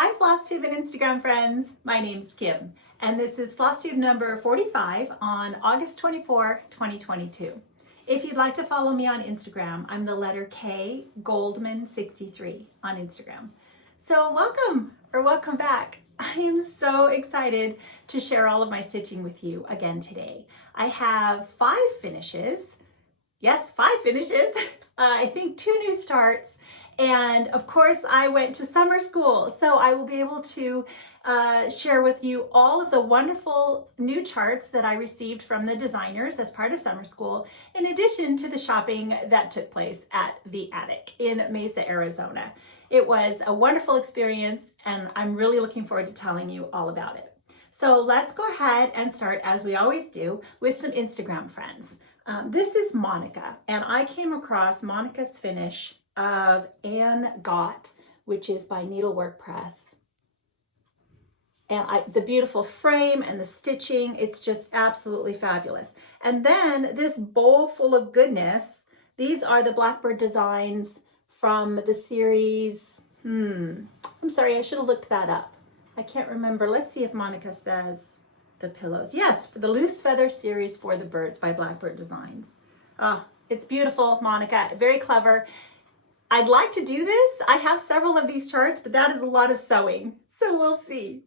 Hi Flosstube and Instagram friends, my name's Kim and this is Flosstube number 45 on August 24, 2022. If you'd like to follow me on Instagram, I'm the letter K Goldman63 on Instagram. So welcome back. I am so excited to share all of my stitching with you again today. I have 5 finishes. Yes, 5 finishes. I think 2 new starts. And of course, I went to summer school, so I will be able to share with you all of the wonderful new charts that I received from the designers as part of summer school, in addition to the shopping that took place at the Attic in Mesa, Arizona. It was a wonderful experience, and I'm really looking forward to telling you all about it. So let's go ahead and start, as we always do, with some Instagram friends. This is Monica, and I came across Monica's finish of Anne Got, which is by Needlework Press. And the beautiful frame and the stitching, it's just absolutely fabulous. And then this bowl full of goodness, these are the Blackbird designs from the series, I'm sorry, I should have looked that up. I can't remember. Let's see if Monica says the pillows. Yes, for the Loose Feather series for the birds by Blackbird Designs. It's beautiful, Monica, very clever. I'd like to do this. I have several of these charts, but that is a lot of sewing, so we'll see.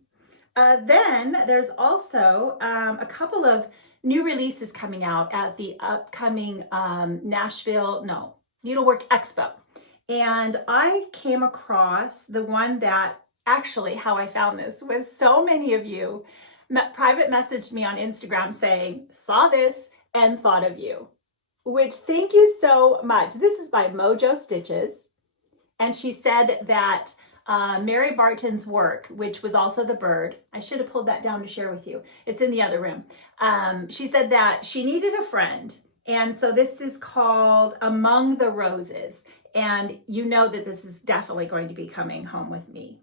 Then there's also a couple of new releases coming out at the upcoming Needlework Expo. And I came across the one that actually, how I found this was so many of you private messaged me on Instagram saying, saw this and thought of you. Which, thank you so much. This is by Mojo Stitches. And she said that Mary Barton's work, which was also the bird, I should have pulled that down to share with you. It's in the other room. She said that she needed a friend. And so this is called Among the Roses. And you know that this is definitely going to be coming home with me.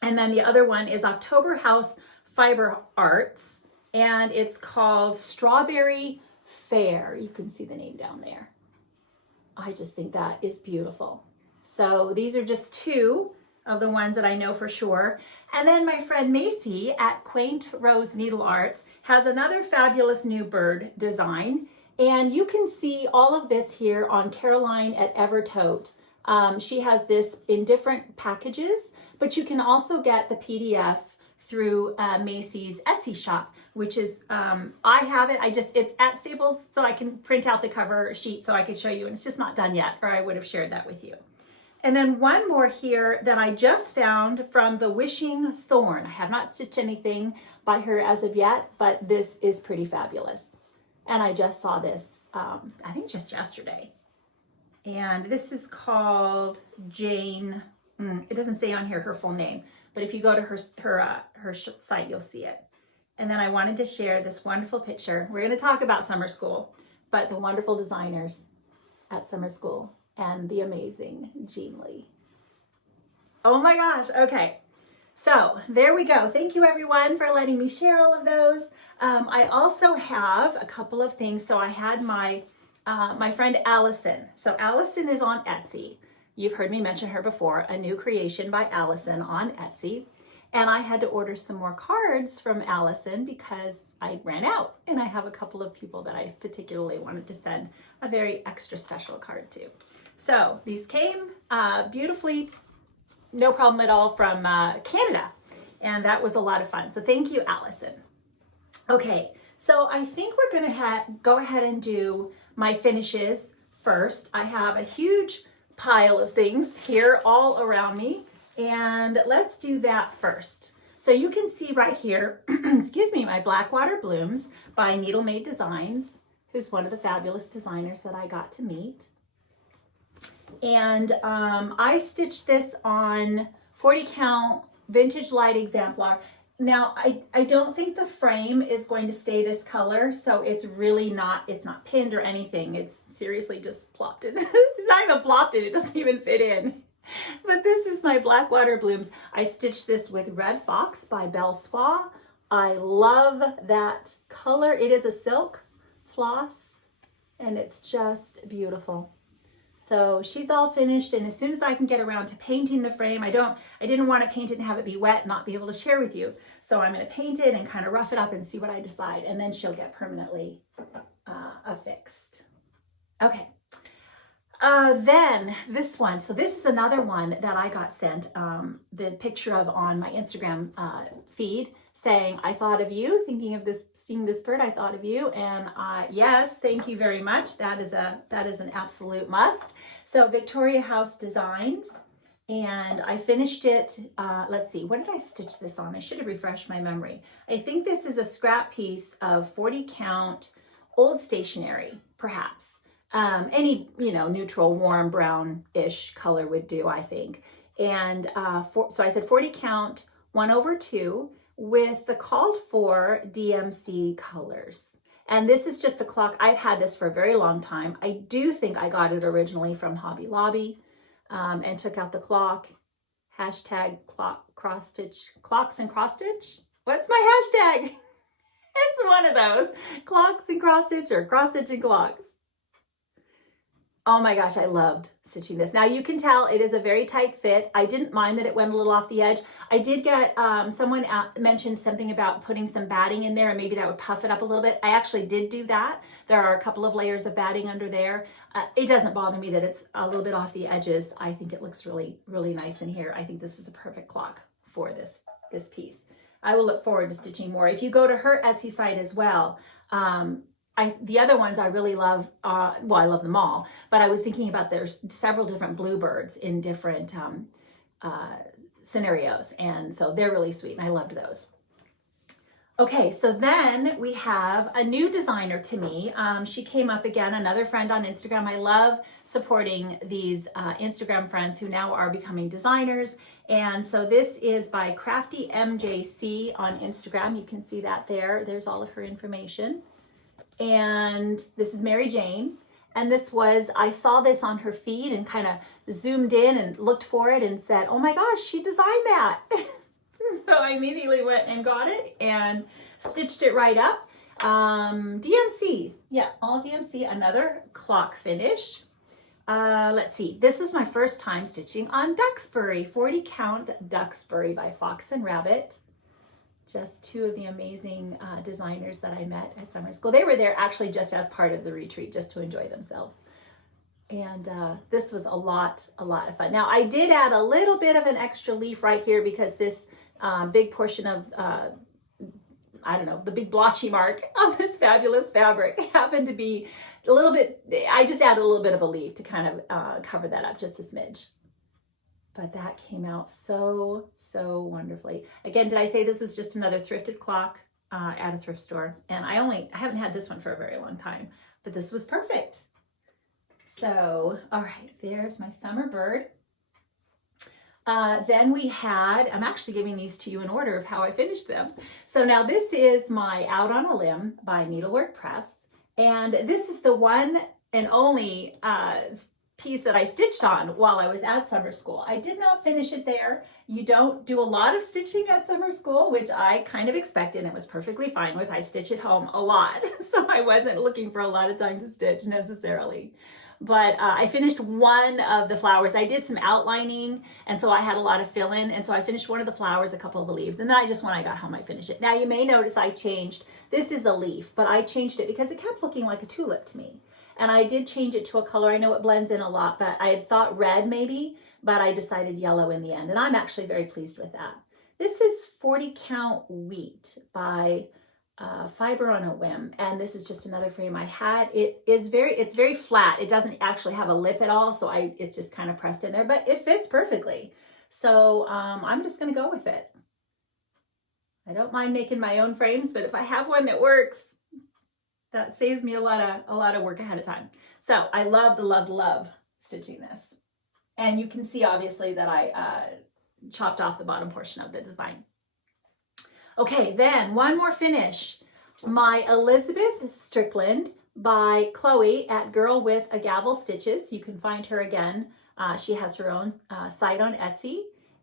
And then the other one is October House Fiber Arts. And it's called Strawberry Fair. You can see the name down there. I just think that is beautiful. So these are just 2 of the ones that I know for sure. And then my friend Macey at Quaint Rose Needle Arts has another fabulous new bird design. And you can see all of this here on Caroline at Evertote. She has this in different packages, but you can also get the PDF through Macey's Etsy shop, which is, I have it, it's at Staples, so I can print out the cover sheet so I could show you, and it's just not done yet, or I would have shared that with you. And then one more here that I just found from the Wishing Thorn. I have not stitched anything by her as of yet, but this is pretty fabulous. And I just saw this, I think just yesterday. And this is called Jane, it doesn't say on here her full name, but if you go to her site, you'll see it. And then I wanted to share this wonderful picture. We're going to talk about summer school, but the wonderful designers at summer school and the amazing Jean Lee. Oh my gosh. Okay. So there we go. Thank you everyone for letting me share all of those. I also have a couple of things. So I had my friend Allison. So Allison is on Etsy. You've heard me mention her before, ANewCreationByAlison on Etsy. And I had to order some more cards from Allison because I ran out. And I have a couple of people that I particularly wanted to send a very extra special card to. So these came beautifully, no problem at all, from Canada. And that was a lot of fun. So thank you, Allison. Okay, so I think we're gonna go ahead and do my finishes first. I have a huge pile of things here all around me, and let's do that first. So you can see right here, excuse me, my Blackwater Blooms by Needle Made Designs, who's one of the fabulous designers that I got to meet. And I stitched this on 40 count vintage light exemplar. Now, I don't think the frame is going to stay this color, so it's really not, it's not pinned or anything. It's seriously just plopped in. It's not even plopped in, it doesn't even fit in. But this is my Blackwater Blooms. I stitched this with Red Fox by Belle Soie. I love that color. It is a silk floss, and it's just beautiful. So she's all finished, and as soon as I can get around to painting the frame, I didn't want to paint it and have it be wet and not be able to share with you. So I'm going to paint it and kind of rough it up and see what I decide, and then she'll get permanently affixed. Okay. Then this one. So this is another one that I got sent the picture of on my Instagram feed, saying, I thought of you, thinking of this, seeing this bird, I thought of you. And yes, thank you very much. That is an absolute must. So Victoria House Designs, and I finished it. Let's see, what did I stitch this on? I should have refreshed my memory. I think this is a scrap piece of 40 count old stationery, perhaps. Any, neutral, warm, brown-ish color would do, I think. And so I said 40 count, 1/2, with the called for DMC colors. And this is just a clock. I've had this for a very long time. I do think I got it originally from Hobby Lobby, and took out the clock. Hashtag cross stitch, clocks and cross stitch. What's my hashtag? It's one of those, clocks and cross stitch, or cross stitch and clocks. Oh my gosh, I loved stitching this. Now you can tell it is a very tight fit. I didn't mind that it went a little off the edge. I did get, someone mentioned something about putting some batting in there and maybe that would puff it up a little bit. I actually did do that. There are a couple of layers of batting under there. It doesn't bother me that it's a little bit off the edges. I think it looks really, really nice in here. I think this is a perfect clock for this piece. I will look forward to stitching more. If you go to her Etsy site as well, the other ones I really love, well, I love them all, but I was thinking about there's several different bluebirds in different scenarios, and so they're really sweet, and I loved those. Okay, so then we have a new designer to me. She came up again, another friend on Instagram. I love supporting these Instagram friends who now are becoming designers, and so this is by Crafty MJC on Instagram. You can see that there. There's all of her information. And this is Mary Jane, and I saw this on her feed and kind of zoomed in and looked for it and said, oh my gosh, she designed that. So I immediately went and got it and stitched it right up. DMC, yeah, all DMC, another clock finish. Let's see, this was my first time stitching on Duxbury, 40 count Duxbury by Fox and Rabbit. Just two of the amazing designers that I met at summer school. They were there actually just as part of the retreat, just to enjoy themselves. And this was a lot of fun. Now I did add a little bit of an extra leaf right here because this big portion of, I don't know, the big blotchy mark on this fabulous fabric happened to be a little bit, I just added a little bit of a leaf to kind of cover that up just a smidge. But that came out so wonderfully. Again, did I say this was just another thrifted clock at a thrift store? And I haven't had this one for a very long time, but this was perfect. So, all right, there's my summer bird. Then we had, I'm actually giving these to you in order of how I finished them. So now this is my Out on a Limb by Needlework Press. And this is the one and only piece that I stitched on while I was at summer school. I did not finish it there. You don't do a lot of stitching at summer school, which I kind of expected and was perfectly fine with. I stitch at home a lot, so I wasn't looking for a lot of time to stitch necessarily. But I finished one of the flowers. I did some outlining, and so I had a lot of fill-in, and so I finished one of the flowers, a couple of the leaves, and then when I got home, I finished it. Now you may notice I changed, this is a leaf, but I changed it because it kept looking like a tulip to me. And I did change it to a color. I know it blends in a lot, but I had thought red maybe, but I decided yellow in the end. And I'm actually very pleased with that. This is 40 count wheat by Fiber on a Whim. And this is just another frame I had. It's very flat. It doesn't actually have a lip at all. So it's just kind of pressed in there, but it fits perfectly. So I'm just going to go with it. I don't mind making my own frames, but if I have one that works, that saves me a lot of work ahead of time. So I love stitching this. And you can see obviously that I chopped off the bottom portion of the design. Okay, then one more finish. My Elizabeth Strickland by Chloe at Girl with a Gavel Stitches. You can find her again. She has her own site on Etsy,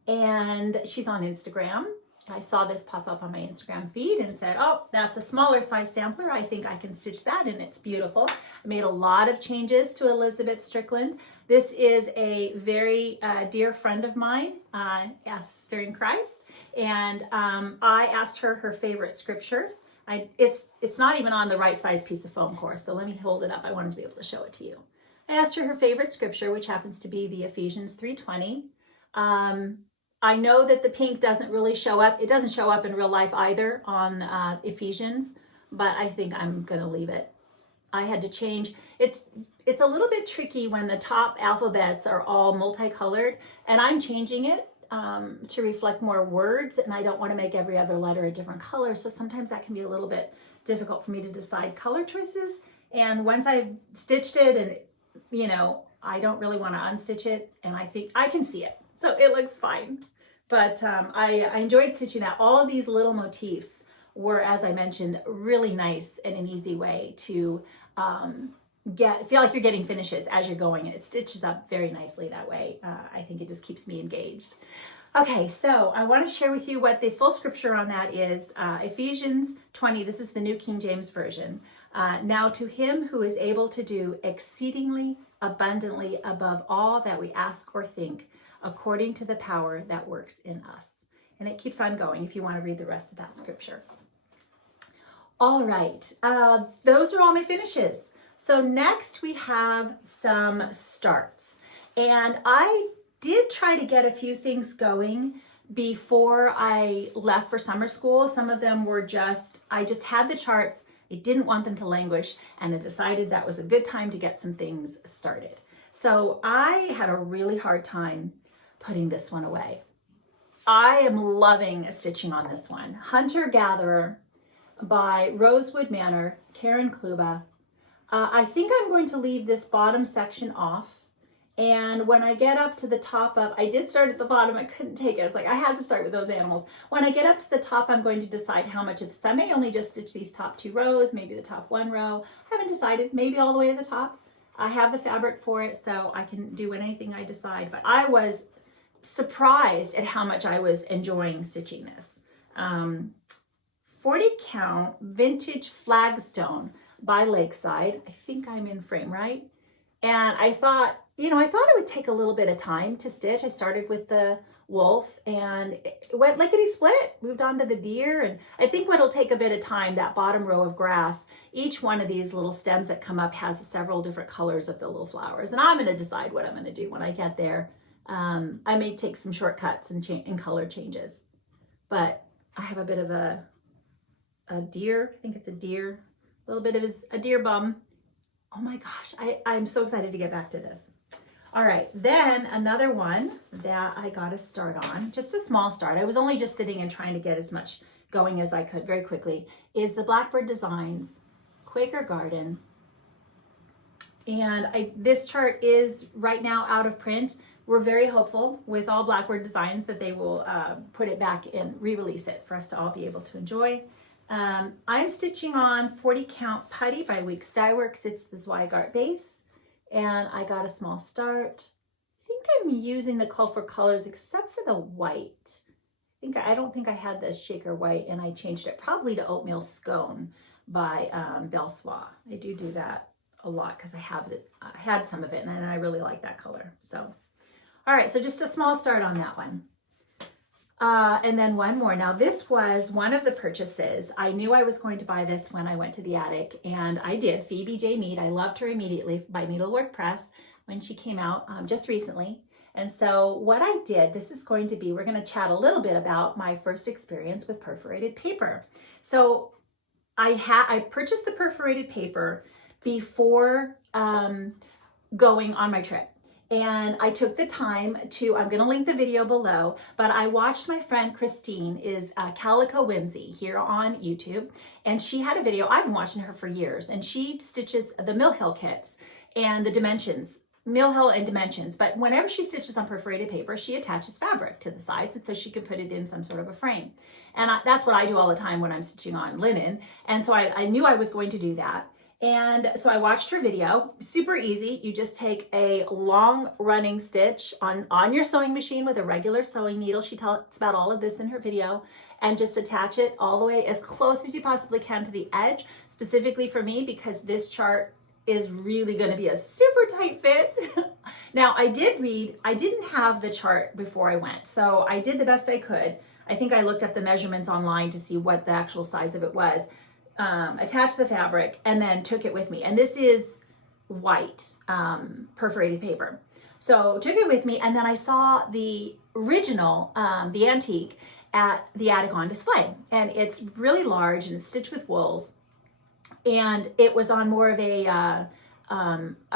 and she's on Instagram. I saw this pop up on my Instagram feed and said, oh, that's a smaller size sampler. I think I can stitch that, and it's beautiful. I made a lot of changes to Elizabeth Strickland. This is a very dear friend of mine, a sister in Christ, and I asked her favorite scripture. It's not even on the right size piece of foam core, so let me hold it up. I wanted to be able to show it to you. I asked her favorite scripture, which happens to be the Ephesians 3:20. I know that the pink doesn't really show up. It doesn't show up in real life either on Ephesians, but I think I'm gonna leave it. I had to change. It's a little bit tricky when the top alphabets are all multicolored, and I'm changing it to reflect more words, and I don't want to make every other letter a different color, so sometimes that can be a little bit difficult for me to decide color choices. And once I've stitched it, and you know, I don't really want to unstitch it, and I think I can see it, so it looks fine. But I enjoyed stitching that. All of these little motifs were, as I mentioned, really nice and an easy way to feel like you're getting finishes as you're going, and it stitches up very nicely that way. I think it just keeps me engaged. Okay, so I want to share with you what the full scripture on that is. Ephesians 20, this is the New King James Version. Now to him who is able to do exceedingly abundantly above all that we ask or think, according to the power that works in us. And it keeps on going if you want to read the rest of that scripture. All right, those are all my finishes. So next we have some starts. And I did try to get a few things going before I left for summer school. Some of them were I just had the charts. I didn't want them to languish, and I decided that was a good time to get some things started. So I had a really hard time putting this one away. I am loving stitching on this one. Hunter Gatherer by Rosewood Manor, Karen Kluba. I think I'm going to leave this bottom section off. And when I get up to the top of, I did start at the bottom, I couldn't take it. It's like I had to start with those animals. When I get up to the top, I'm going to decide how much of this. I may only just stitch these top 2 rows, maybe the top 1 row. I haven't decided, maybe all the way to the top. I have the fabric for it, so I can do anything I decide. But I was surprised at how much I was enjoying stitching this. 40 count vintage flagstone by Lakeside. I think I'm in frame, right? And I thought it would take a little bit of time to stitch. I started with the wolf and it went lickety split, moved on to the deer. And I think what'll take a bit of time, that bottom row of grass, each one of these little stems that come up has several different colors of the little flowers. And I'm going to decide what I'm going to do when I get there. I may take some shortcuts and color changes, but I have a bit of a deer. I think it's a deer, a little bit of a deer bum. Oh my gosh, I'm so excited to get back to this. All right, then another one that I got a start on, just a small start. I was only just sitting and trying to get as much going as I could very quickly, is the Blackbird Designs Quaker Garden. And this chart is right now out of print. We're very hopeful with all Blackbird Designs that they will put it back and re-release it for us to all be able to enjoy. I'm stitching on 40 count putty by Weeks Dye Works. It's the Zweigart base, and I got a small start. I think I'm using the Call for Colors except for the white. I don't think I had the shaker white, and I changed it probably to Oatmeal Scone by Belsois. I do that a lot because I had some of it, and I really like that color. So, all right, so just a small start on that one. And then one more. Now this was one of the purchases. I knew I was going to buy this when I went to the attic, and I did. Phoebe J. Mead. I loved her immediately by Needlework Press when she came out just recently. And so what I did, this is going to be, we're going to chat a little bit about my first experience with perforated paper. So I purchased the perforated paper before going on my trip. And I took the time to, I'm gonna link the video below, but I watched my friend Christine is Calico Whimsy here on YouTube. And she had a video, I've been watching her for years, and she stitches the Mill Hill kits and the dimensions, Mill Hill and dimensions. But whenever she stitches on perforated paper, she attaches fabric to the sides, and so she can put it in some sort of a frame. And that's what I do all the time when I'm stitching on linen. And so I knew I was going to do that. And so I watched her video, super easy. You just take a long running stitch on your sewing machine with a regular sewing needle. She talks about all of this in her video, and just attach it all the way as close as you possibly can to the edge, specifically for me, because this chart is really going to be a super tight fit. Now I didn't have the chart before I went, so I did the best I could. I think I looked up the measurements online to see what the actual size of it was. Attached the fabric and then took it with me. And this is white perforated paper. So took it with me, and then I saw the original, the antique, at the attic on display. And it's really large and it's stitched with wools. And it was on more of a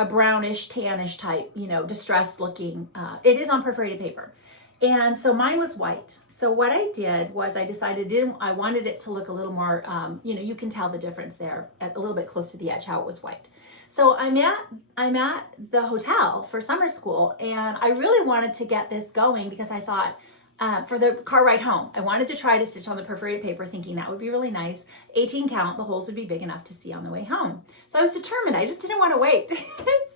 brownish, tannish type, distressed looking. It is on perforated paper. And so mine was white. So what I did was I decided I wanted it to look a little more, you can tell the difference there a little bit close to the edge, how it was white. So I'm at the hotel for summer school, and I really wanted to get this going because I thought, for the car ride home, I wanted to try to stitch on the perforated paper, thinking that would be really nice. 18 count, the holes would be big enough to see on the way home. So I was determined, I just didn't want to wait.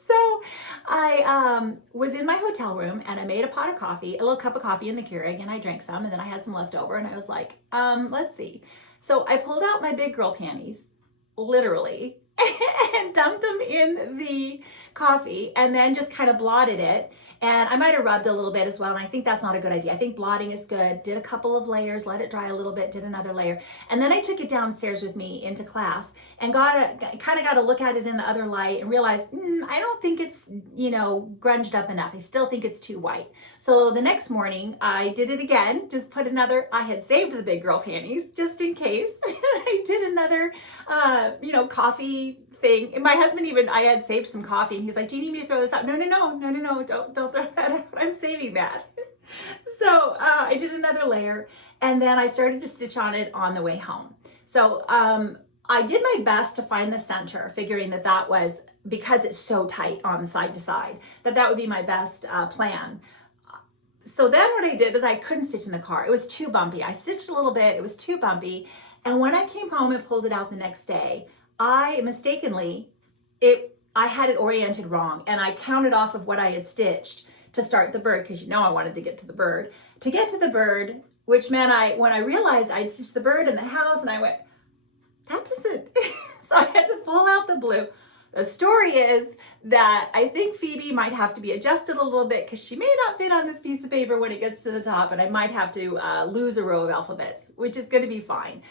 So I was in my hotel room, and I made a pot of coffee, a little cup of coffee in the Keurig, and I drank some, and then I had some left over, and I was like, let's see. So I pulled out my big girl panties, literally, and dumped them in the coffee, and then just kind of blotted it. And I might have rubbed a little bit as well, and I think that's not a good idea. I think blotting is good. Did a couple of layers, let it dry a little bit, did another layer. And then I took it downstairs with me into class and kind of got to look at it in the other light and realized, I don't think it's, grunged up enough. I still think it's too white. So the next morning I did it again, just put I had saved the big girl panties just in case. I did another, coffee thing. And my husband I had saved some coffee, and he's like, do you need me to throw this out? No, don't throw that out. I'm saving that. So I did another layer, and then I started to stitch on it on the way home. So I did my best to find the center, figuring that was, because it's so tight on side to side, that would be my best plan. So then what I did is I couldn't stitch in the car. It was too bumpy. I stitched a little bit, it was too bumpy. And when I came home and pulled it out the next day, I mistakenly, I had it oriented wrong, and I counted off of what I had stitched to start the bird, because I wanted to get to the bird. To get to the bird, which meant when I realized I'd stitched the bird in the house, and I went, that doesn't, so I had to pull out the blue. The story is that I think Phoebe might have to be adjusted a little bit, because she may not fit on this piece of paper when it gets to the top, and I might have to lose a row of alphabets, which is going to be fine.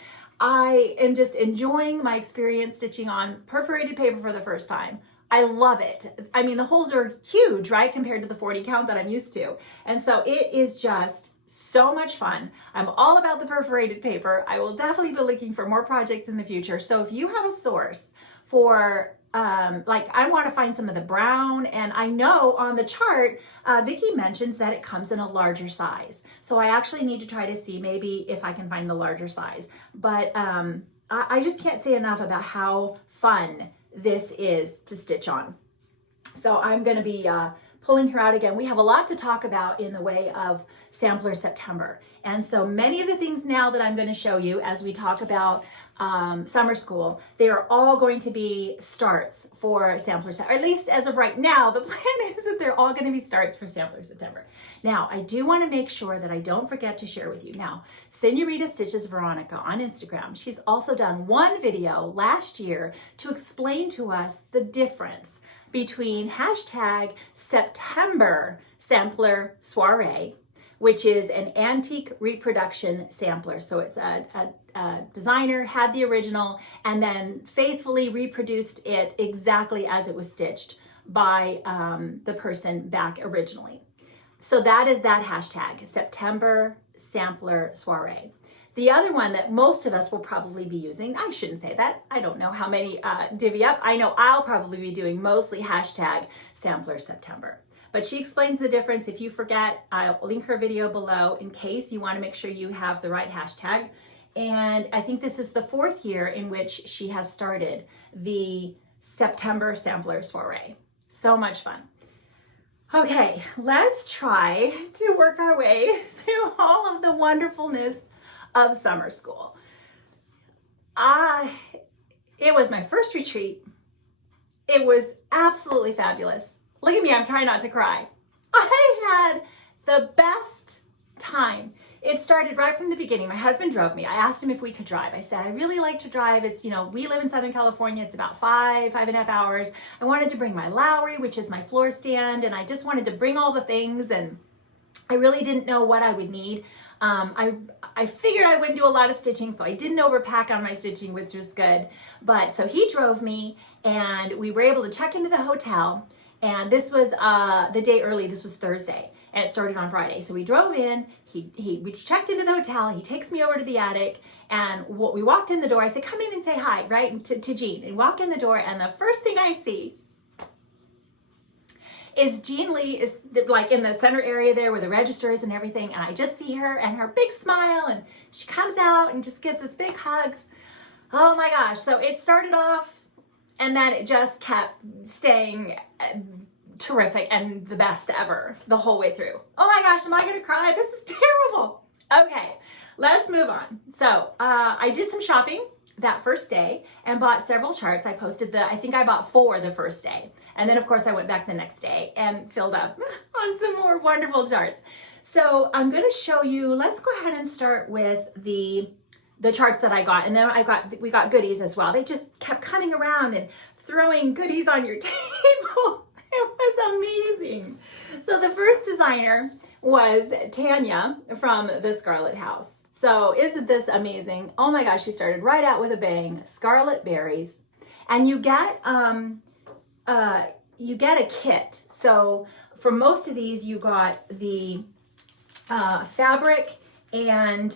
I am just enjoying my experience stitching on perforated paper for the first time. I love it. I mean, the holes are huge, right, compared to the 40 count that I'm used to. And so it is just so much fun. I'm all about the perforated paper. I will definitely be looking for more projects in the future. So if you have a source for I want to find some of the brown, and I know on the chart, Vicki mentions that it comes in a larger size. So I actually need to try to see maybe if I can find the larger size. But I just can't say enough about how fun this is to stitch on. So I'm going to be pulling her out again. We have a lot to talk about in the way of Sampler September. And so many of the things now that I'm going to show you as we talk about summer school, they are all going to be starts for Sampler September. Or at least as of right now, the plan is that they're all going to be starts for Sampler September. Now, I do want to make sure that I don't forget to share with you. Now, Senorita Stitches Veronica on Instagram, she's also done one video last year to explain to us the difference between hashtag September Sampler Soiree, which is an antique reproduction sampler. So it's a designer had the original and then faithfully reproduced it exactly as it was stitched by the person back originally. So that is that hashtag, September Sampler Soiree. The other one that most of us will probably be using, I shouldn't say that, I don't know how many divvy up. I know I'll probably be doing mostly hashtag Sampler September. But she explains the difference. If you forget, I'll link her video below in case you want to make sure you have the right hashtag. And I think this is the 4th year in which she has started the September Sampler Soiree. So much fun. Okay, let's try to work our way through all of the wonderfulness of summer school. It was my first retreat. It was absolutely fabulous. Look at me, I'm trying not to cry. I had the best time. It started right from the beginning. My husband drove me. I asked him if we could drive. I said, I really like to drive. It's, we live in Southern California. It's about 5.5 hours. I wanted to bring my Lowry, which is my floor stand, and I just wanted to bring all the things, and I really didn't know what I would need. I figured I wouldn't do a lot of stitching, so I didn't overpack on my stitching, which was good. But so he drove me, and we were able to check into the hotel. And this was the day early. This was Thursday, and it started on Friday. So we drove in. We checked into the hotel. He takes me over to the attic, and we walked in the door. I said, "Come in and say hi," right, to Jean. And walk in the door, and the first thing I see is Jean Lee is like in the center area there where the register is and everything. And I just see her and her big smile, and she comes out and just gives us big hugs. Oh my gosh. So it started off, and then it just kept staying terrific and the best ever the whole way through. Oh my gosh, am I gonna cry? This is terrible. Okay, let's move on. So I did some shopping that first day and bought several charts. I posted I think I bought 4 the first day. And then of course I went back the next day and filled up on some more wonderful charts. So I'm gonna show you, let's go ahead and start with the charts that I got. And then we got goodies as well. They just kept coming around and throwing goodies on your table. It was amazing. So the first designer was Tanya from the Scarlet House. So isn't this amazing? Oh my gosh, we started right out with a bang. Scarlet berries. And you get a kit. So for most of these, you got the fabric and,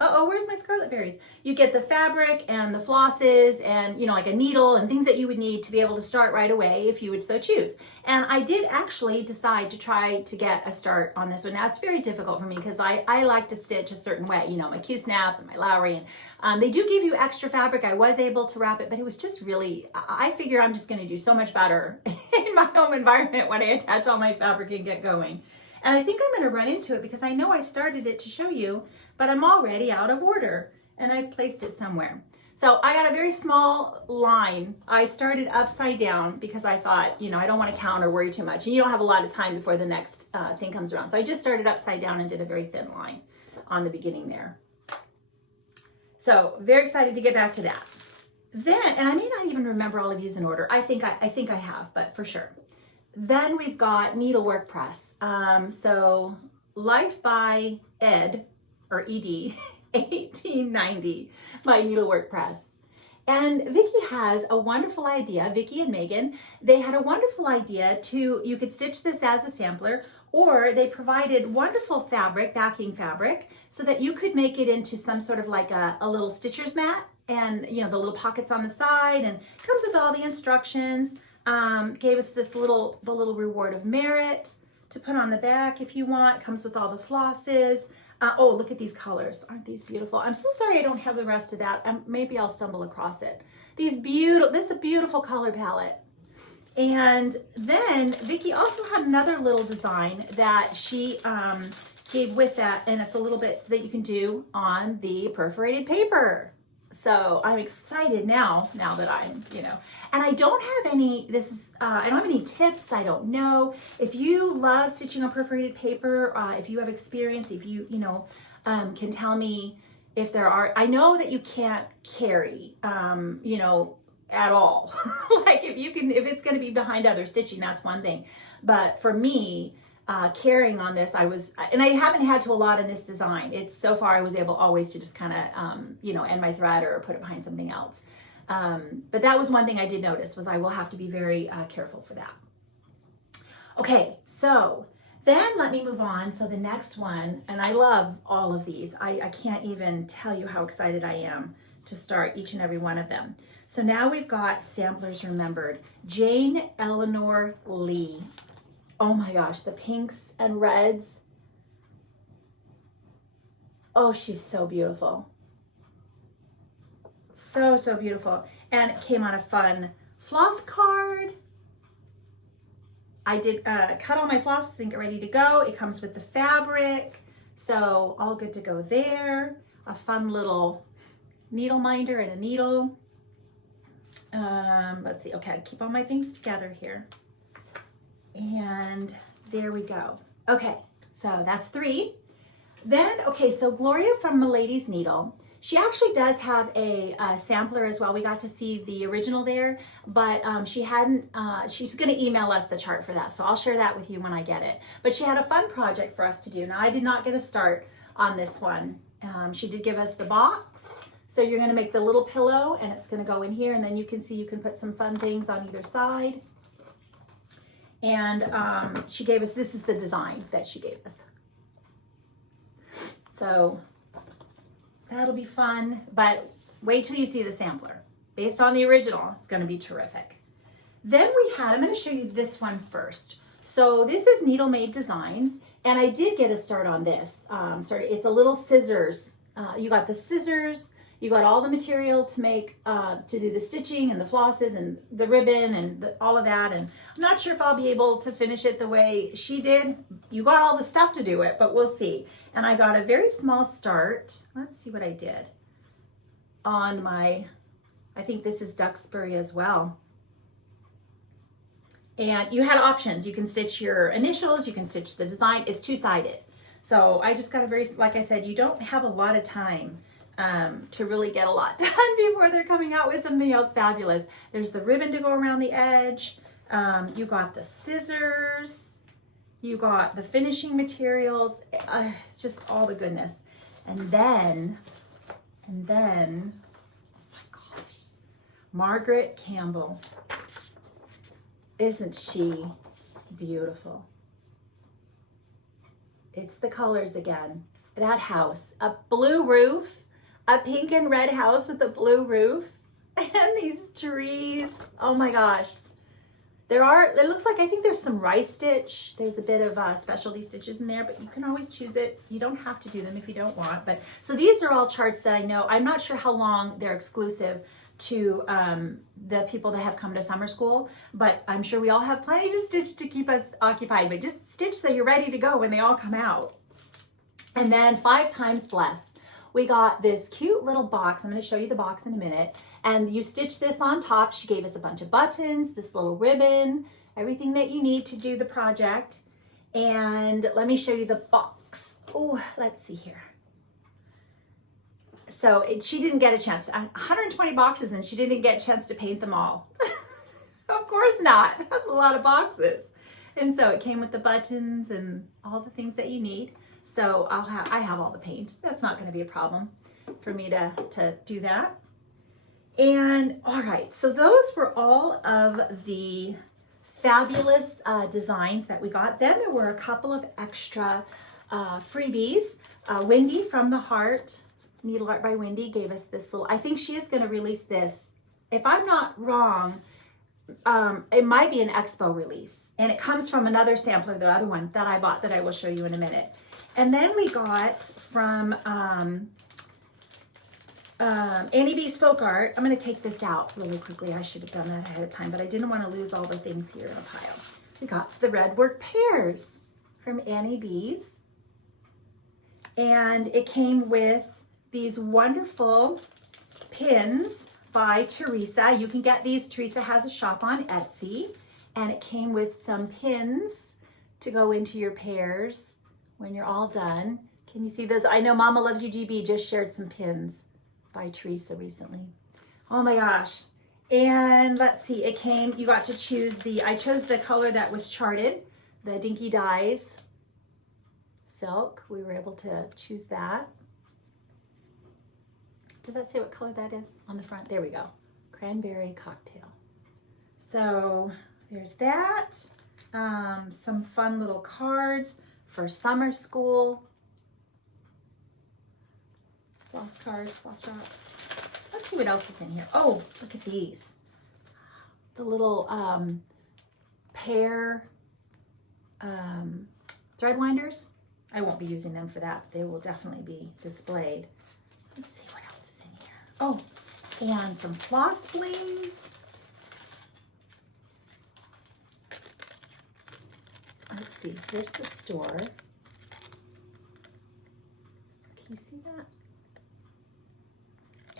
where's my scarlet berries? You get the fabric and the flosses and, like a needle and things that you would need to be able to start right away if you would so choose. And I did actually decide to try to get a start on this one. Now it's very difficult for me because I like to stitch a certain way, my Q-snap and my Lowry, and they do give you extra fabric. I was able to wrap it, but it was just really, I figure I'm just going to do so much better in my home environment when I attach all my fabric and get going. And I think I'm going to run into it because I know I started it to show you, but I'm already out of order and I've placed it somewhere. So I got a very small line. I started upside down because I thought, I don't want to count or worry too much. And you don't have a lot of time before the next thing comes around. So I just started upside down and did a very thin line on the beginning there. So very excited to get back to that. Then, and I may not even remember all of these in order. I think I have, but for sure. Then we've got needlework press. So Life by Ed, or ED, 1890, my needlework press. And Vicki has a wonderful idea, Vicki and Megan, they had a wonderful idea you could stitch this as a sampler, or they provided wonderful fabric, backing fabric, so that you could make it into some sort of like a little stitcher's mat, and the little pockets on the side, and it comes with all the instructions. Gave us the little reward of merit to put on the back if you want. Comes with all the flosses. Oh, look at these colors. Aren't these beautiful? I'm so sorry I don't have the rest of that. Maybe I'll stumble across it. This is a beautiful color palette. And then Vicki also had another little design that she gave with that, and it's a little bit that you can do on the perforated paper. So I'm excited now that I'm, and I don't have any, I don't have any tips. I don't know. If you love stitching on perforated paper, if you have experience, if you, can tell me if there are, I know that you can't carry, at all. Like if it's going to be behind other stitching, that's one thing. But for me, carrying on this, and I haven't had to a lot in this design. It's so far I was able always to just kind of, end my thread or put it behind something else. But that was one thing I did notice, was I will have to be very careful for that. Okay, so then let me move on. So the next one, and I love all of these. I can't even tell you how excited I am to start each and every one of them. So now we've got Samplers Remembered. Jane Eleanor Lee. Oh my gosh, the pinks and reds. Oh, she's so beautiful. So, so beautiful. And it came on a fun floss card. I did cut all my flosses and get ready to go. It comes with the fabric. So all good to go there. A fun little needle minder and a needle. Let's see. Okay, I keep all my things together here. And there we go. Okay, so that's 3. Then, okay, so Gloria from Milady's Needle, she actually does have a sampler as well. We got to see the original there, but she hadn't, she's gonna email us the chart for that. So I'll share that with you when I get it. But she had a fun project for us to do. Now I did not get a start on this one. She did give us the box. So you're gonna make the little pillow and it's gonna go in here, and then you can see you can put some fun things on either side. And she gave us, this is the design that she gave us. So that'll be fun, but wait till you see the sampler. Based on the original, it's gonna be terrific. Then we had, I'm gonna show you this one first. So this is Needle Made Designs, and I did get a start on this. It's a little scissors. You got the scissors, you got all the material to make, to do the stitching and the flosses and the ribbon and all of that. And I'm not sure if I'll be able to finish it the way she did. You got all the stuff to do it, but we'll see. And I got a very small start. Let's see what I did on my, I think this is Duxbury as well. And you had options. You can stitch your initials, you can stitch the design. It's 2-sided. So I just got a very, like I said, you don't have a lot of time to really get a lot done before they're coming out with something else fabulous. There's the ribbon to go around the edge. You got the scissors. You got the finishing materials. It's just all the goodness. And then, oh my gosh, Margaret Campbell. Isn't she beautiful? It's the colors again. That house, a blue roof, a pink and red house with a blue roof, and these trees. Oh my gosh. It looks like, I think there's some rice stitch. There's a bit of specialty stitches in there, but you can always choose it. You don't have to do them if you don't want. But so these are all charts that I know. I'm not sure how long they're exclusive to the people that have come to summer school, but I'm sure we all have plenty to stitch to keep us occupied. But just stitch so you're ready to go when they all come out. And then 5 times Bless. We got this cute little box. I'm going to show you the box in a minute. And you stitch this on top. She gave us a bunch of buttons, this little ribbon, everything that you need to do the project. And let me show you the box. Oh, let's see here. So she didn't get a chance to, 120 boxes, and she didn't get a chance to paint them all. Of course not. That's a lot of boxes. And so it came with the buttons and all the things that you need. So I have all the paint. That's not going to be a problem for me to do that. And all right, so those were all of the fabulous designs that we got. Then there were a couple of extra freebies. Wendy from the Heart, Needle Art by Wendy, gave us this little, I think she is going to release this. If I'm not wrong, it might be an expo release. And it comes from another sampler, the other one that I bought that I will show you in a minute. And then we got from Annie B's Folk Art. I'm going to take this out really quickly. I should have done that ahead of time, but I didn't want to lose all the things here in a pile. We got the Red Work Pears from Annie B's. And it came with these wonderful pins by Teresa. You can get these. Teresa has a shop on Etsy. And it came with some pins to go into your pears when you're all done. Can you see this? I know Mama Loves You GB just shared some pins by Teresa recently. Oh my gosh. And let's see, it came, you got to choose I chose the color that was charted, the Dinky Dyes silk. We were able to choose that. Does that say what color that is on the front? There we go. Cranberry Cocktail. So there's that. Some fun little cards for summer school. Floss cards, floss drops. Let's see what else is in here. Oh, look at these. The little pear thread winders. I won't be using them for that. They will definitely be displayed. Let's see what else is in here. Oh, and some floss bling. Let's see, here's the store. Can you see that?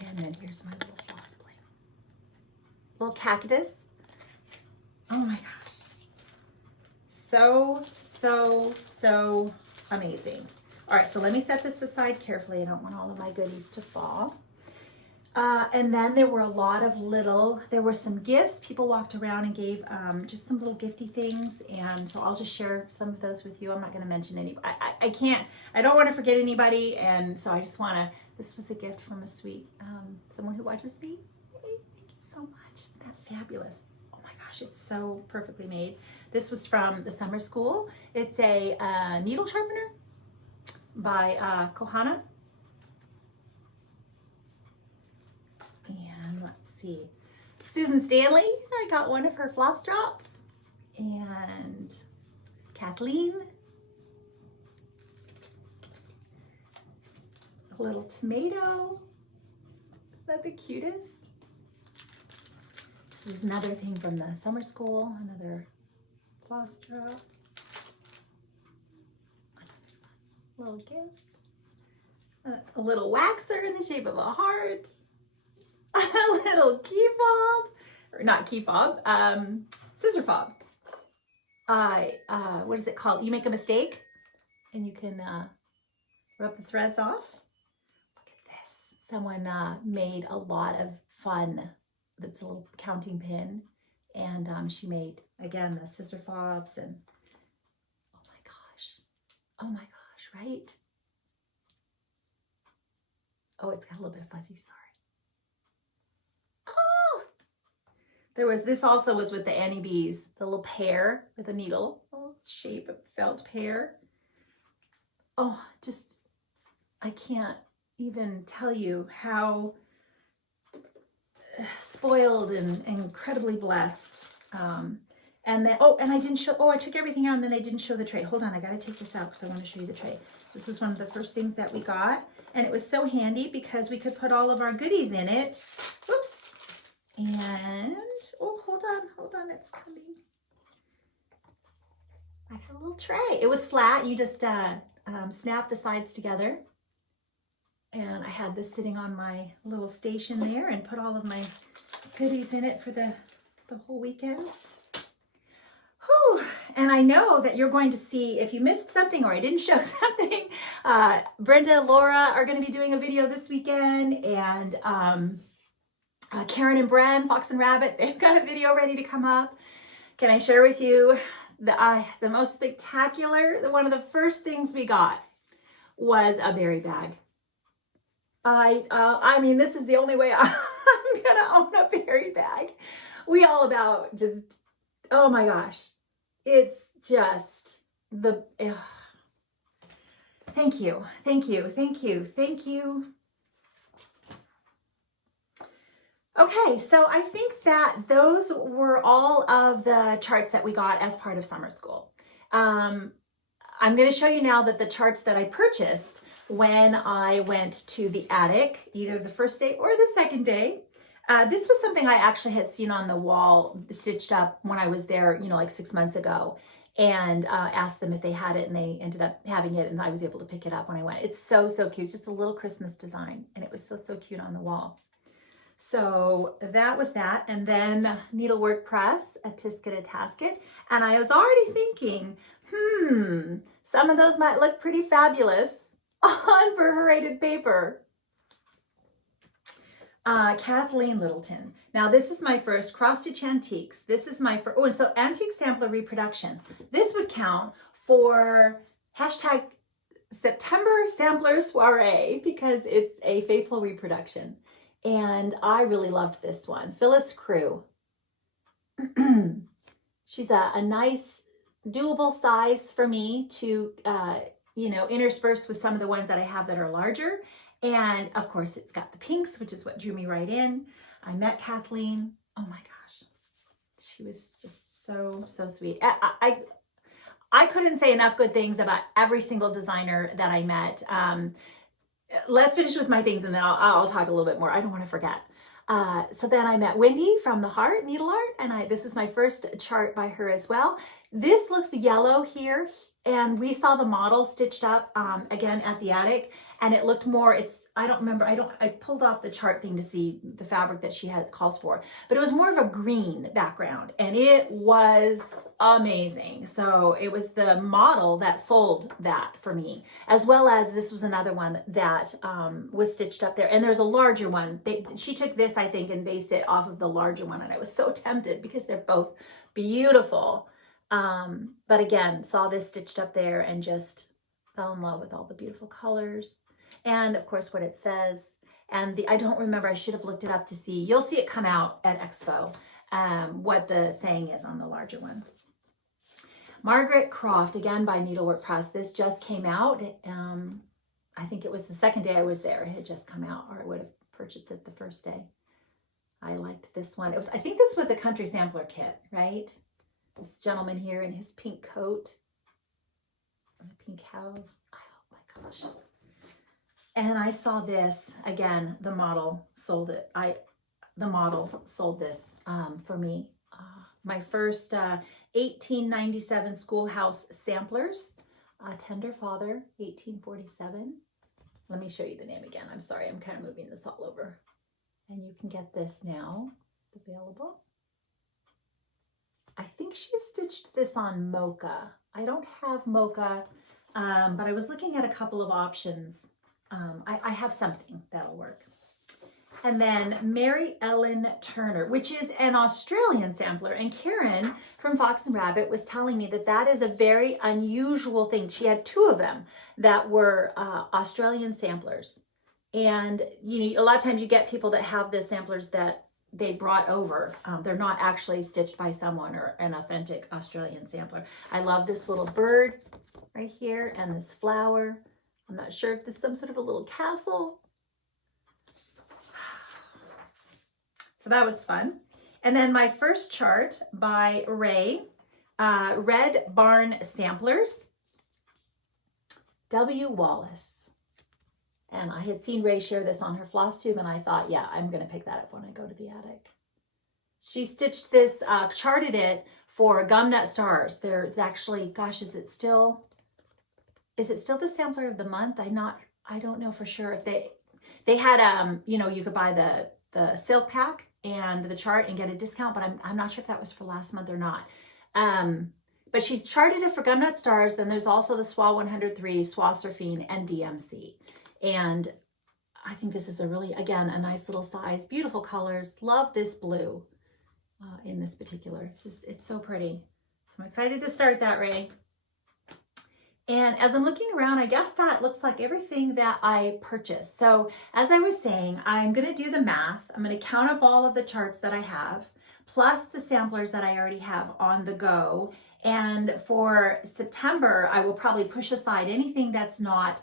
And then here's my little floss bling. little cactus. Oh my gosh. So, so, so amazing. All right, so let me set this aside carefully. I don't want all of my goodies to fall. And then there were a lot of there were some gifts. People walked around and gave just some little gifty things. And so I'll just share some of those with you. I'm not going to mention any. I don't want to forget anybody. And so I just want to, this was a gift from a sweet, someone who watches me. Thank you so much. Isn't that fabulous? Oh my gosh, it's so perfectly made. This was from the summer school. It's a needle sharpener by Kohana. And let's see, Susan Stanley, I got one of her floss drops. And Kathleen, a little tomato. Is that the cutest? This is another thing from the summer school, another floss drop. A little gift. A little waxer in the shape of a heart. A little key fob, or not key fob, scissor fob. What is it called? You make a mistake and you can rub the threads off. Look at this. Someone made a lot of fun. That's a little counting pin. And she made, again, the scissor fobs and oh my gosh, right? Oh, it's got a little bit of fuzzy, sorry. This also was with the Annie Bees, the little pear with a needle, little shape of felt pear. Oh, just, I can't even tell you how spoiled and incredibly blessed. And then, and I didn't show, I took everything out and then I didn't show the tray. Hold on, I gotta take this out because I want to show you the tray. This is one of the first things that we got. And it was so handy because we could put all of our goodies in it. Whoops. And, oh, hold on, it's coming. I got a little tray. It was flat. You just snap the sides together. And I had this sitting on my little station there and put all of my goodies in it for the whole weekend. Whew. And I know that you're going to see, if you missed something or I didn't show something, Brenda and Laura are going to be doing a video this weekend, and Karen and Bren, Fox and Rabbit, they've got a video ready to come up. Can I share with you the most spectacular, one of the first things we got was a berry bag. I mean, this is the only way I'm gonna own a berry bag. We all about just, oh my gosh, it's just the, thank you. Okay, so I think that those were all of the charts that we got as part of summer school. I'm going to show you now that the charts that I purchased when I went to the attic, either the first day or the second day. This was something I actually had seen on the wall stitched up when I was there, like 6 months ago, and asked them if they had it, and they ended up having it, and I was able to pick it up when I went. It's so, so cute. It's just a little Christmas design, and it was so, so cute on the wall. So that was that. And then Needlework Press, a Tisket, a Tasket. And I was already thinking, some of those might look pretty fabulous on perforated paper. Kathleen Littleton. Now this is my first cross stitch antiques. This is my first, and so antique sampler reproduction. This would count for hashtag September Sampler Soiree because it's a faithful reproduction. And I really loved this one. Phyllis Crew. She's a nice, doable size for me to, intersperse with some of the ones that I have that are larger. And of course, it's got the pinks, which is what drew me right in. I met Kathleen. Oh my gosh. She was just so, so sweet. I couldn't say enough good things about every single designer that I met. Let's finish with my things and then I'll talk a little bit more. I don't want to forget. So then I met Wendy from The Heart Needle Art, and this is my first chart by her as well. This looks yellow here. And we saw the model stitched up again at the attic, and it looked more, I don't remember, I pulled off the chart thing to see the fabric that she had calls for, but it was more of a green background, and it was amazing. So it was the model that sold that for me, as well as this was another one that was stitched up there. And there's a larger one. She took this, I think, and based it off of the larger one, and I was so tempted because they're both beautiful. But again, saw this stitched up there and just fell in love with all the beautiful colors and of course what it says. And I don't remember, I should have looked it up to see. You'll see it come out at Expo, what the saying is on the larger one. Margaret Croft, again by Needlework Press. This just came out. I think it was the second day I was there. It had just come out, or I would have purchased it the first day. I liked this one. I think this was a country sampler kit, right? This gentleman here in his pink coat and the pink house. Oh my gosh. And I saw this again, the model sold it. The model sold this for me. My first 1897 schoolhouse samplers, Tender Father, 1847. Let me show you the name again. I'm sorry, I'm kind of moving this all over. And you can get this now. It's available. I think she stitched this on mocha. I don't have mocha, but I was looking at a couple of options. I have something that'll work. And then Mary Ellen Turner, which is an Australian sampler. And Karen from Fox and Rabbit was telling me that that is a very unusual thing. She had two of them that were Australian samplers. And you know, a lot of times you get people that have the samplers that they brought over. They're not actually stitched by someone or an authentic Australian sampler. I love this little bird right here and this flower. I'm not sure if this is some sort of a little castle. So that was fun. And then my first chart by Ray, Red Barn Samplers, W. Wallace. And I had seen Ray share this on her Flosstube, and I thought, yeah, I'm going to pick that up when I go to the attic. She stitched this, charted it for Gumnut Stars. There's actually, gosh, is it still the sampler of the month? I don't know for sure. If they had, you know, you could buy the silk pack and the chart and get a discount, but I'm not sure if that was for last month or not. But she's charted it for Gumnut Stars. Then there's also the SWA 103, SWA Surfing, and DMC. And I think this is a really, again, a nice little size, beautiful colors. Love this blue in this particular. It's so pretty. So I'm excited to start that, Ray. And as I'm looking around, I guess that looks like everything that I purchased. So as I was saying, I'm going to do the math. I'm going to count up all of the charts that I have, plus the samplers that I already have on the go. And for September, I will probably push aside anything that's not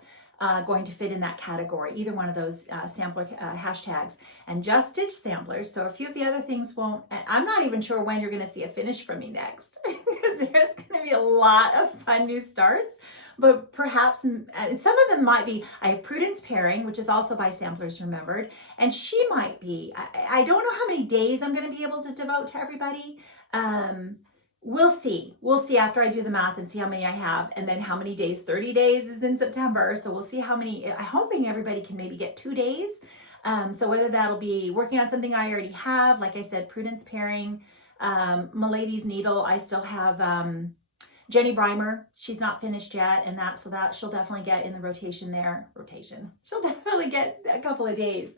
going to fit in that category, either one of those sampler hashtags, and just stitch samplers. So a few of the other things won't. I'm not even sure when you're going to see a finish from me next, because there's going to be a lot of fun new starts. But perhaps some of them might be, I have Prudence Pairing, which is also by Samplers Remembered, and she might be, I don't know how many days I'm going to be able to devote to everybody. We'll see. We'll see after I do the math and see how many I have, and then how many days. 30 days is in September, so we'll see how many. I'm hoping everybody can maybe get 2 days. So whether that'll be working on something I already have, like I said, Prudence Pairing, Milady's Needle. I still have Jenny Breimer. She's not finished yet, and so that she'll definitely get in the rotation there. She'll definitely get a couple of days,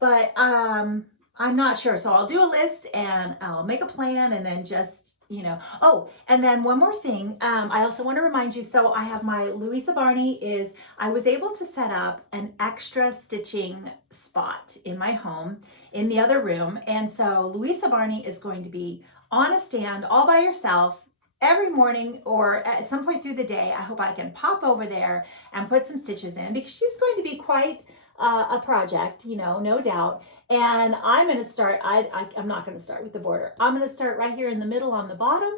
but I'm not sure. So I'll do a list and I'll make a plan, and then just, you know. Oh, and then one more thing. I also want to remind you, so I have my Louisa Barney I was able to set up an extra stitching spot in my home in the other room. And so Louisa Barney is going to be on a stand all by herself every morning or at some point through the day. I hope I can pop over there and put some stitches in, because she's going to be quite a project, you know, no doubt. And I'm going to start, I'm not going to start with the border. I'm going to start right here in the middle on the bottom,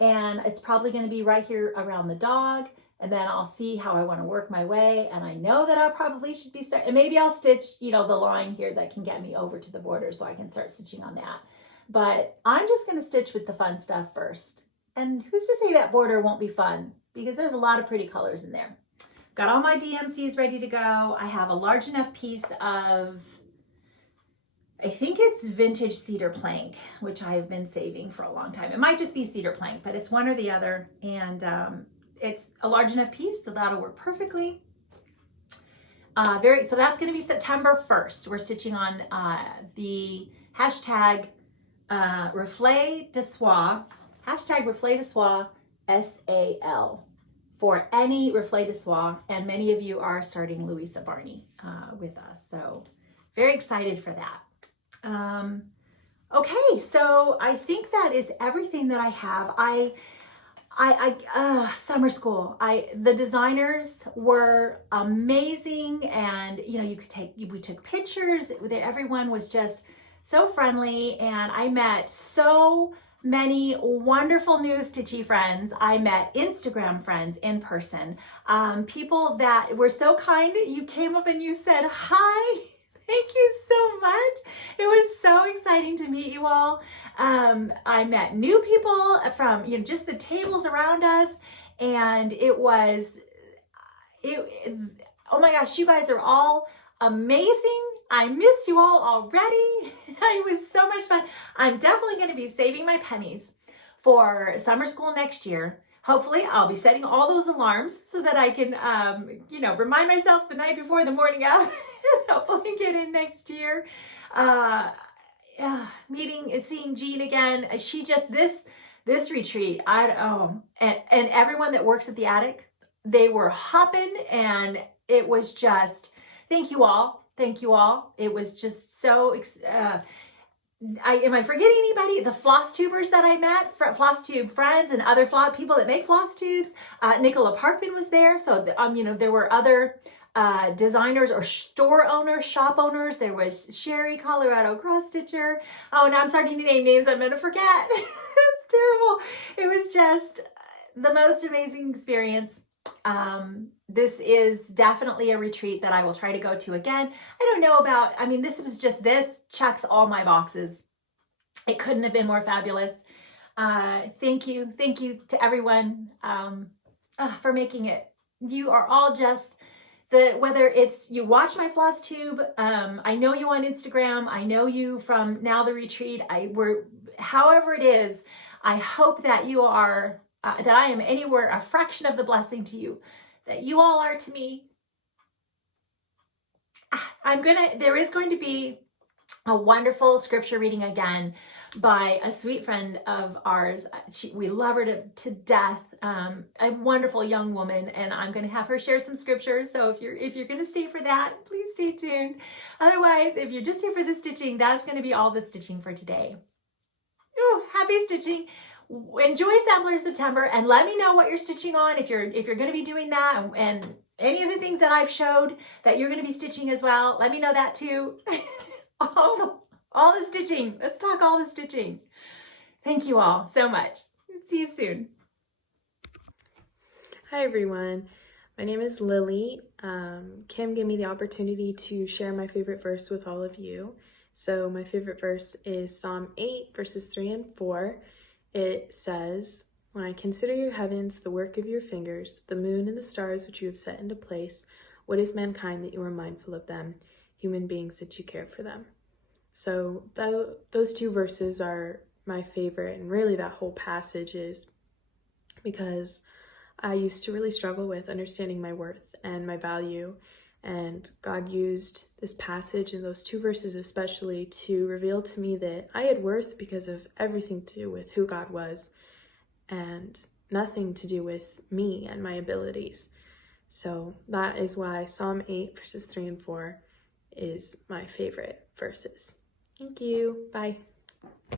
and it's probably going to be right here around the dog. And then I'll see how I want to work my way. And I know that I probably should be starting, and maybe I'll stitch, you know, the line here that can get me over to the border so I can start stitching on that. But I'm just going to stitch with the fun stuff first. And who's to say that border won't be fun? because there's a lot of pretty colors in there. Got all my DMCs ready to go. I have a large enough piece of, I think it's vintage cedar plank, which I have been saving for a long time. It might just be cedar plank, but it's one or the other. And it's a large enough piece, so that'll work perfectly. So that's going to be September 1st. We're stitching on the hashtag Reflet de Soie, hashtag Reflet de Soie, SAL, for any Reflet de Soie. And many of you are starting Louisa Barney with us. So very excited for that. Okay, so I think that is everything that I have. Summer school. The designers were amazing, and you know, we took pictures. Everyone was just so friendly, and I met so many wonderful new stitchy friends. I met Instagram friends in person, people that were so kind. You came up and you said hi. Thank you so much. It was so exciting to meet you all. I met new people from, you know, just the tables around us, and it was, oh my gosh, you guys are all amazing. I miss you all already. It was so much fun. I'm definitely going to be saving my pennies for summer school next year. Hopefully I'll be setting all those alarms so that I can, you know, remind myself the night before, the morning of, and hopefully get in next year. Seeing Jean again. She just, this retreat, and everyone that works at the attic, they were hopping, and it was just, thank you all. Thank you all. It was just so, am I forgetting anybody? The floss tubers that I met, floss tube friends and other people that make floss tubes. Nicola Parkman was there. So, you know, there were other designers or store owners, shop owners. There was Sherry, Colorado cross stitcher. Oh, now I'm starting to name names I'm going to forget. It's terrible. It was just the most amazing experience. This is definitely a retreat that I will try to go to again. I don't know about, I mean, this checks all my boxes. It couldn't have been more fabulous. Thank you to everyone for making it. You are all just whether it's you watch my floss tube, I know you on Instagram, I know you from now the retreat, however it is, I hope that you are, that I am anywhere a fraction of the blessing to you that you all are to me. There is going to be a wonderful scripture reading again by a sweet friend of ours. We love her to death. A wonderful young woman, and I'm going to have her share some scriptures. So if you're going to stay for that, please stay tuned. Otherwise, if you're just here for the stitching, that's going to be all the stitching for today. Oh, happy stitching. Enjoy Sampler September, and let me know what you're stitching on if you're going to be doing that, and any of the things that I've showed that you're going to be stitching as well. Let me know that too. all the stitching. Let's talk all the stitching. Thank you all so much. See you soon. Hi everyone. My name is Lily. Kim gave me the opportunity to share my favorite verse with all of you. So my favorite verse is Psalm 8 verses 3 and 4. It says, "When I consider your heavens, the work of your fingers, the moon and the stars which you have set into place, what is mankind that you are mindful of them, human beings that you care for them?" So those two verses are my favorite, and really that whole passage is, because I used to really struggle with understanding my worth and my value, and God used this passage and those two verses especially to reveal to me that I had worth because of everything to do with who God was and nothing to do with me and my abilities. So that is why Psalm 8 verses 3 and 4 is my favorite verses. Thank you. Bye.